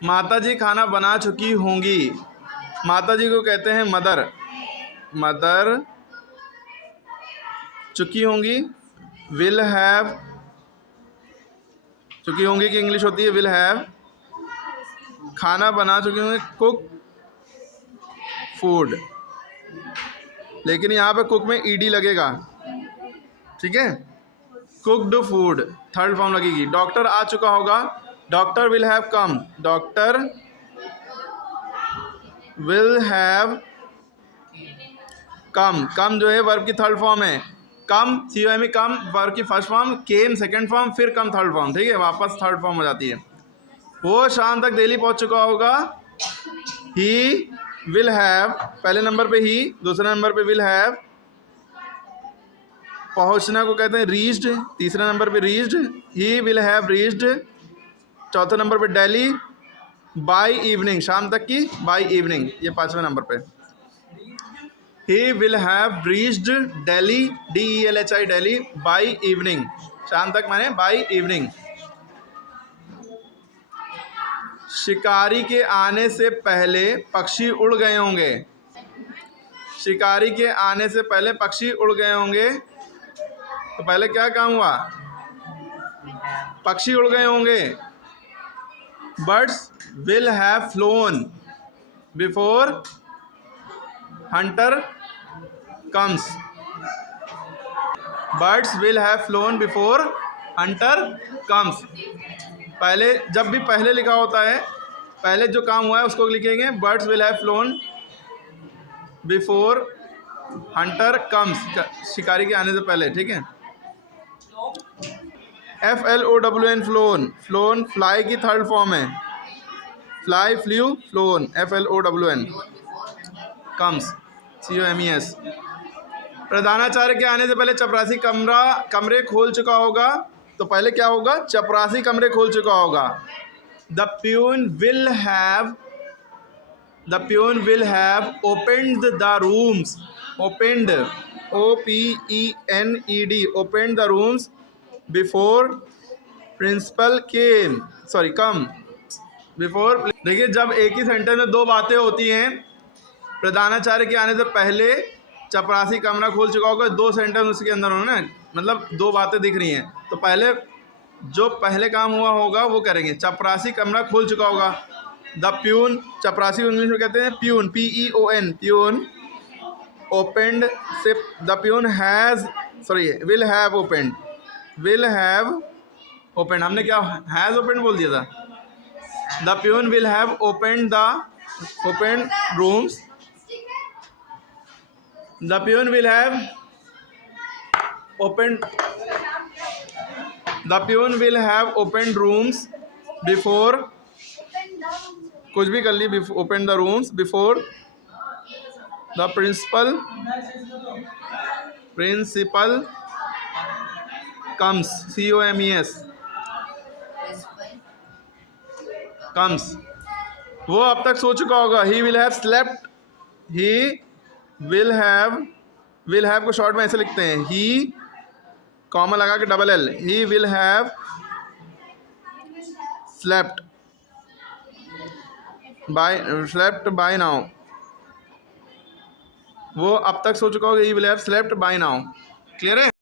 माता जी खाना बना चुकी होंगी। माता जी को कहते हैं मदर। मदर चुकी होंगी विल हैव। चुकी होंगी की इंग्लिश होती है विल हैव। खाना बना चुकी होंगी कुक फूड, लेकिन यहाँ पे कुक में ईडी लगेगा, ठीक है। कुकड फूड थर्ड फॉर्म लगेगी। डॉक्टर आ चुका होगा, doctor will have come. Doctor will have come. Come जो है वर्ब की थर्ड फॉर्म है। कम COME कम वर्ब की first form, came second form, फिर कम थर्ड फॉर्म, ठीक है, वापस थर्ड फॉर्म हो जाती है। वो शाम तक दिल्ली पहुंच चुका होगा। ही विल हैव, पहले नंबर पे ही, दूसरे नंबर पे विल हैव। पहुंचना को कहते हैं रीच्ड, तीसरे नंबर पे reached. He will have reached. चौथे नंबर पे दिल्ली बाय इवनिंग, शाम तक की, बाय इवनिंग, ये पांचवें नंबर पे। ही will have reached Delhi DELHI Delhi by evening, शाम तक माने बाय इवनिंग। शिकारी के आने से पहले पक्षी उड़ गए होंगे। शिकारी के आने से पहले पक्षी उड़ गए होंगे, तो पहले क्या काम हुआ, पक्षी उड़ गए होंगे। Birds will have flown before hunter comes. Birds will have flown before hunter comes. पहले जब भी पहले लिखा होता है, पहले जो काम हुआ है उसको लिखेंगे birds will have flown before hunter comes, शिकारी के आने से पहले, ठीक है। FLOWN flown. फ्लोन फ्लाई की थर्ड फॉर्म है। Fly flew flown FLOWN। Comes COMES। प्रधानाचार्य के आने से पहले चपरासी कमरे खोल चुका होगा, तो पहले क्या होगा, चपरासी कमरे खोल चुका होगा। The peon will have opened the rooms. Opened OPENED opened the rooms before principal come. Before, देखिए जब एक ही सेंटेंस में दो बातें होती हैं, प्रधानाचार्य के आने से पहले चपरासी कमरा खोल चुका होगा, दो सेंटेंस उसके अंदर होना, मतलब दो बातें दिख रही हैं, तो पहले जो पहले काम हुआ होगा वो करेंगे। चपरासी कमरा खोल चुका होगा। द प्यून, चपरासी को इंग्लिश में कहते हैं प्यून PEON, प्यून ओपनड से, the peon will have opened. Will have opened, हमने क्या हैज़ ओपनड बोल दिया था। The peon will have opened rooms. The peon will have opened, the peon will have opened rooms before, कुछ भी कर ली, open the rooms before the principal comes COMES comes. वो अब तक सो चुका होगा। He will have slept. He will have को शॉर्ट में ऐसे लिखते हैं, ही कॉमा लगा के LL। He will have slept by now. वो अब तक सो चुका होगा। He will have slept by now. Clear है।